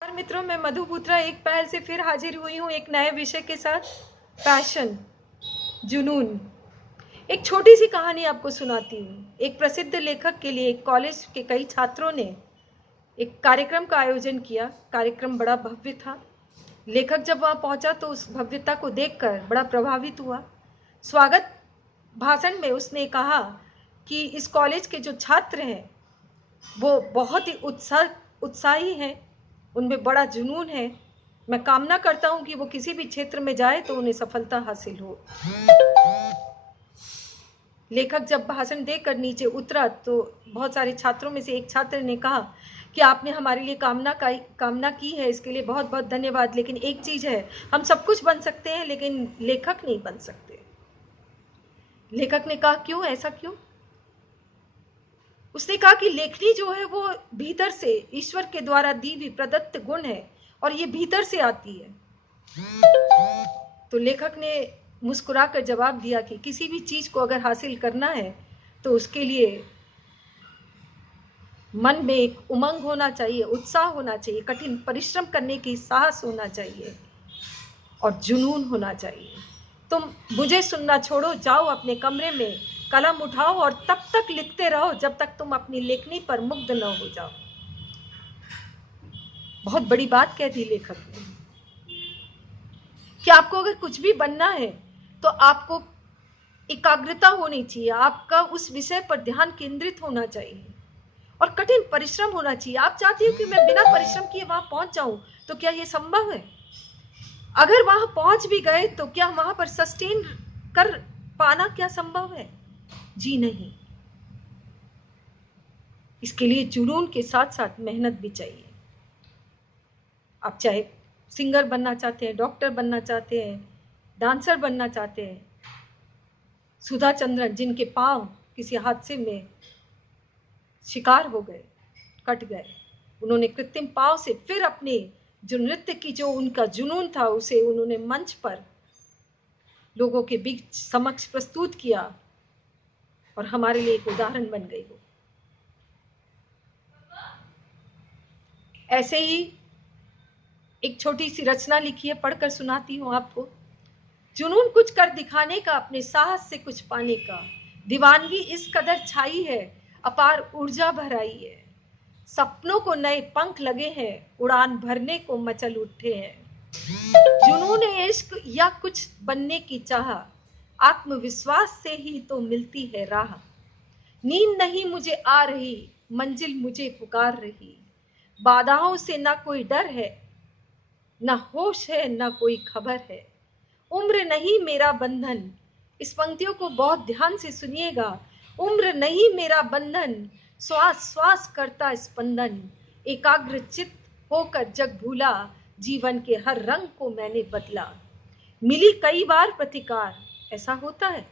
नमस्कार मित्रों, मैं मधु बुत्रा एक पहल से फिर हाजिर हुई हूँ एक नए विषय के साथ। पैशन, जुनून। एक छोटी सी कहानी आपको सुनाती हूँ। एक प्रसिद्ध लेखक के लिए कॉलेज के कई छात्रों ने एक कार्यक्रम का आयोजन किया। कार्यक्रम बड़ा भव्य था। लेखक जब वहाँ पहुंचा तो उस भव्यता को देखकर बड़ा प्रभावित हुआ। स्वागत भाषण में उसने कहा कि इस कॉलेज के जो छात्र हैं वो बहुत ही उत्साही हैं, उनमें बड़ा जुनून है। मैं कामना करता हूं कि वो किसी भी क्षेत्र में जाए तो उन्हें सफलता हासिल हो। लेखक जब भाषण देकर नीचे उतरा तो बहुत सारे छात्रों में से एक छात्र ने कहा कि आपने हमारे लिए कामना की है, इसके लिए बहुत बहुत धन्यवाद। लेकिन एक चीज है, हम सब कुछ बन सकते हैं लेकिन लेखक नहीं बन सकते। लेखक ने कहा, क्यों, ऐसा क्यों? उसने कहा कि लेखनी जो है वो भीतर से ईश्वर के द्वारा दी हुई प्रदत्त गुण है और ये भीतर से आती है। तो लेखक ने मुस्कुराकर जवाब दिया कि किसी भी चीज को अगर हासिल करना है तो उसके लिए मन में एक उमंग होना चाहिए, उत्साह होना चाहिए, कठिन परिश्रम करने की साहस होना चाहिए और जुनून होना चाहिए। तुम मुझे सुनना छोड़ो, जाओ अपने कमरे में, कलम उठाओ और तब तक लिखते रहो जब तक तुम अपनी लेखनी पर मुग्ध न हो जाओ। बहुत बड़ी बात कह दी लेखक ने कि आपको अगर कुछ भी बनना है तो आपको एकाग्रता होनी चाहिए, आपका उस विषय पर ध्यान केंद्रित होना चाहिए और कठिन परिश्रम होना चाहिए। आप चाहती हो कि मैं बिना परिश्रम किए वहां पहुंच जाऊं, तो क्या यह संभव है? अगर वहां पहुंच भी गए तो क्या वहां पर सस्टेन कर पाना क्या संभव है? जी नहीं। इसके लिए जुनून के साथ साथ मेहनत भी चाहिए। आप चाहे सिंगर बनना चाहते हैं, डॉक्टर बनना चाहते हैं, डांसर बनना चाहते हैं। सुधा चंद्रन, जिनके पांव किसी हादसे में शिकार हो गए, कट गए, उन्होंने कृत्रिम पांव से फिर अपने जो नृत्य की जो उनका जुनून था उसे उन्होंने मंच पर लोगों के बीच समक्ष प्रस्तुत किया और हमारे लिए एक उदाहरण बन गई वो। ऐसे ही एक छोटी सी रचना लिखी है, पढ़कर सुनाती हूँ आपको। जुनून कुछ कर दिखाने का, अपने साहस से कुछ पाने का, दीवानगी इस कदर छाई है, अपार ऊर्जा भर आई है, सपनों को नए पंख लगे हैं, उड़ान भरने को मचल उठे हैं। जुनून इश्क या कुछ बनने की चाह, आत्मविश्वास से ही तो मिलती है राह। नींद नहीं मुझे आ रही, मंजिल मुझे पुकार रही, बाधाओं से ना कोई डर है, ना होश है, ना कोई खबर है। उम्र नहीं मेरा बंधन, इस पंक्तियों को बहुत ध्यान से सुनिएगा। उम्र नहीं मेरा बंधन, श्वास श्वास करता स्पंदन, एकाग्र चित्त होकर जग भूला, जीवन के हर रंग को मैंने बदला। मिली कई बार प्रतिकार, ऐसा होता है,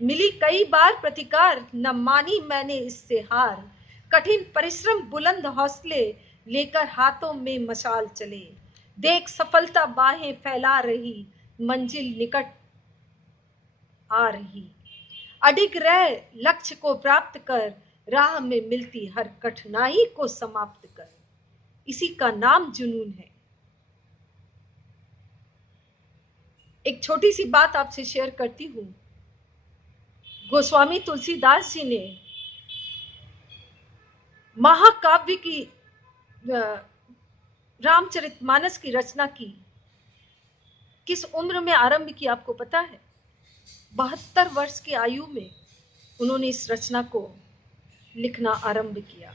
मिली कई बार प्रतिकार, न मानी मैंने इससे हार। कठिन परिश्रम बुलंद हौसले लेकर हाथों में मशाल चले, देख सफलता बाहें फैला रही, मंजिल निकट आ रही। अडिग रह लक्ष्य को प्राप्त कर, राह में मिलती हर कठिनाई को समाप्त कर। इसी का नाम जुनून है। एक छोटी सी बात आपसे शेयर करती हूं। गोस्वामी तुलसीदास जी ने महाकाव्य की रामचरितमानस की रचना की, किस उम्र में आरंभ की आपको पता है? 72 वर्ष की आयु में उन्होंने इस रचना को लिखना आरंभ किया।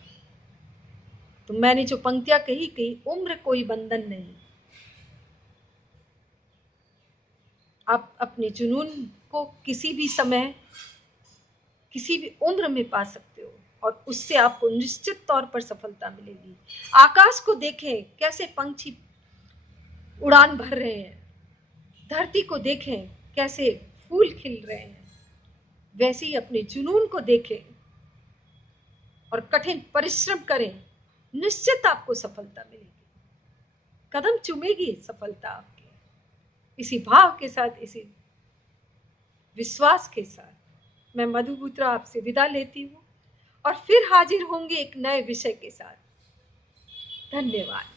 तो मैंने जो पंक्तियां कही कि उम्र कोई बंधन नहीं, आप अपने जुनून को किसी भी समय किसी भी उम्र में पा सकते हो और उससे आपको निश्चित तौर पर सफलता मिलेगी। आकाश को देखें कैसे पंछी उड़ान भर रहे हैं, धरती को देखें कैसे फूल खिल रहे हैं, वैसे ही अपने जुनून को देखें और कठिन परिश्रम करें, निश्चित आपको सफलता मिलेगी, कदम चूमेगी सफलता आपके। इसी भाव के साथ, इसी विश्वास के साथ मैं मधु बुत्रा आपसे विदा लेती हूँ और फिर हाजिर होंगी एक नए विषय के साथ। धन्यवाद।